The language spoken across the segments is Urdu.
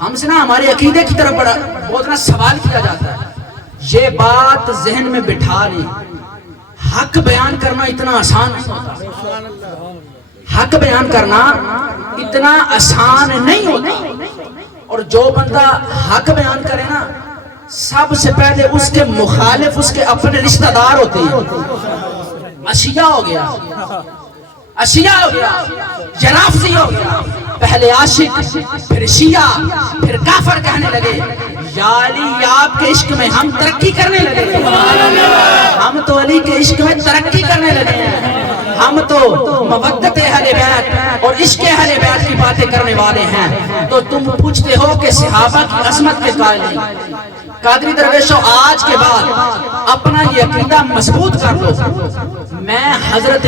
ہم سے نا ہمارے عقیدے کی طرف بہت نا سوال کیا جاتا ہے. یہ بات ذہن میں بٹھا لیں، حق بیان کرنا اتنا آسان نہیں ہوتا. حق بیان کرنا اتنا آسان نہیں ہوتا. اور جو بندہ حق بیان کرے نا، سب سے پہلے اس کے مخالف اس کے اپنے رشتہ دار ہوتے ہیں. اشیاء ہو گیا، اشیاء ہو گیا، جرافزی ہو گیا. پہلے عاشق، پھر شیعہ، پھر کافر کہنے لگے. یا علی آپ کے عشق میں ہم ترقی کرنے لگے. ہم تو علی کے عشق میں ترقی کرنے لگے ہیں. ہم تو مودت اہل بیت اور عشق اہل بیت کی باتیں کرنے والے ہیں. تو تم پوچھتے ہو کہ صحابہ کی عظمت کے قائل ہیں. قادری درویشوں، آج کے بعد اپنا یہ عقیدہ مضبوط کر لو. میں حضرت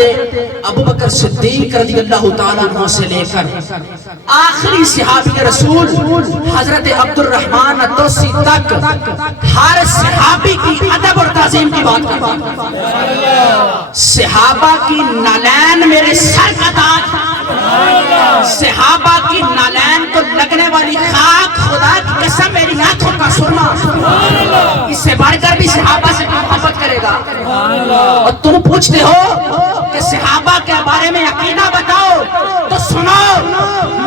ابوبکر صدیق رضی اللہ تعالیٰ عنہ سے لے کر آخری صحابی رسول حضرت عبد الرحمن الدوسی تک ہر صحابی کی ادب اور تعظیم کی بات کرتا ہوں. صحابہ کی نالین میرے سر کا تاج. صحابہ کی نالین کو لگنے والی خاک خدا کی قسم میری آنکھوں کا سرما. اس سے بڑھ کر بھی صحابہ سے محبت کرے گا. اور تم پوچھتے ہو کہ صحابہ کے بارے میں عقیدہ بتاؤ، تو سنو.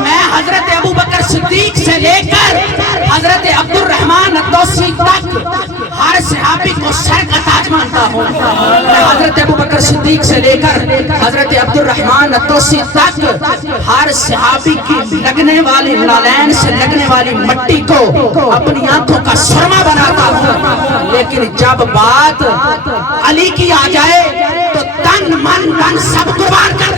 میں حضرت ابوبکر صدیق سے لے کر حضرت عبد الرحمن الدوسی تک ہر صحابی کو سر کا تاج مانتا ہوں. میں حضرت ابوبکر صدیق سے لے کر حضرت عبد الرحمن الدوسی تک ہر صحابی کی لگنے والی نالین سے لگنے والی مٹی کو اپنی آنکھوں کا سرما بناتا ہوں. لیکن جب بات علی کی آ جائے تو تن من دن سب قربان کر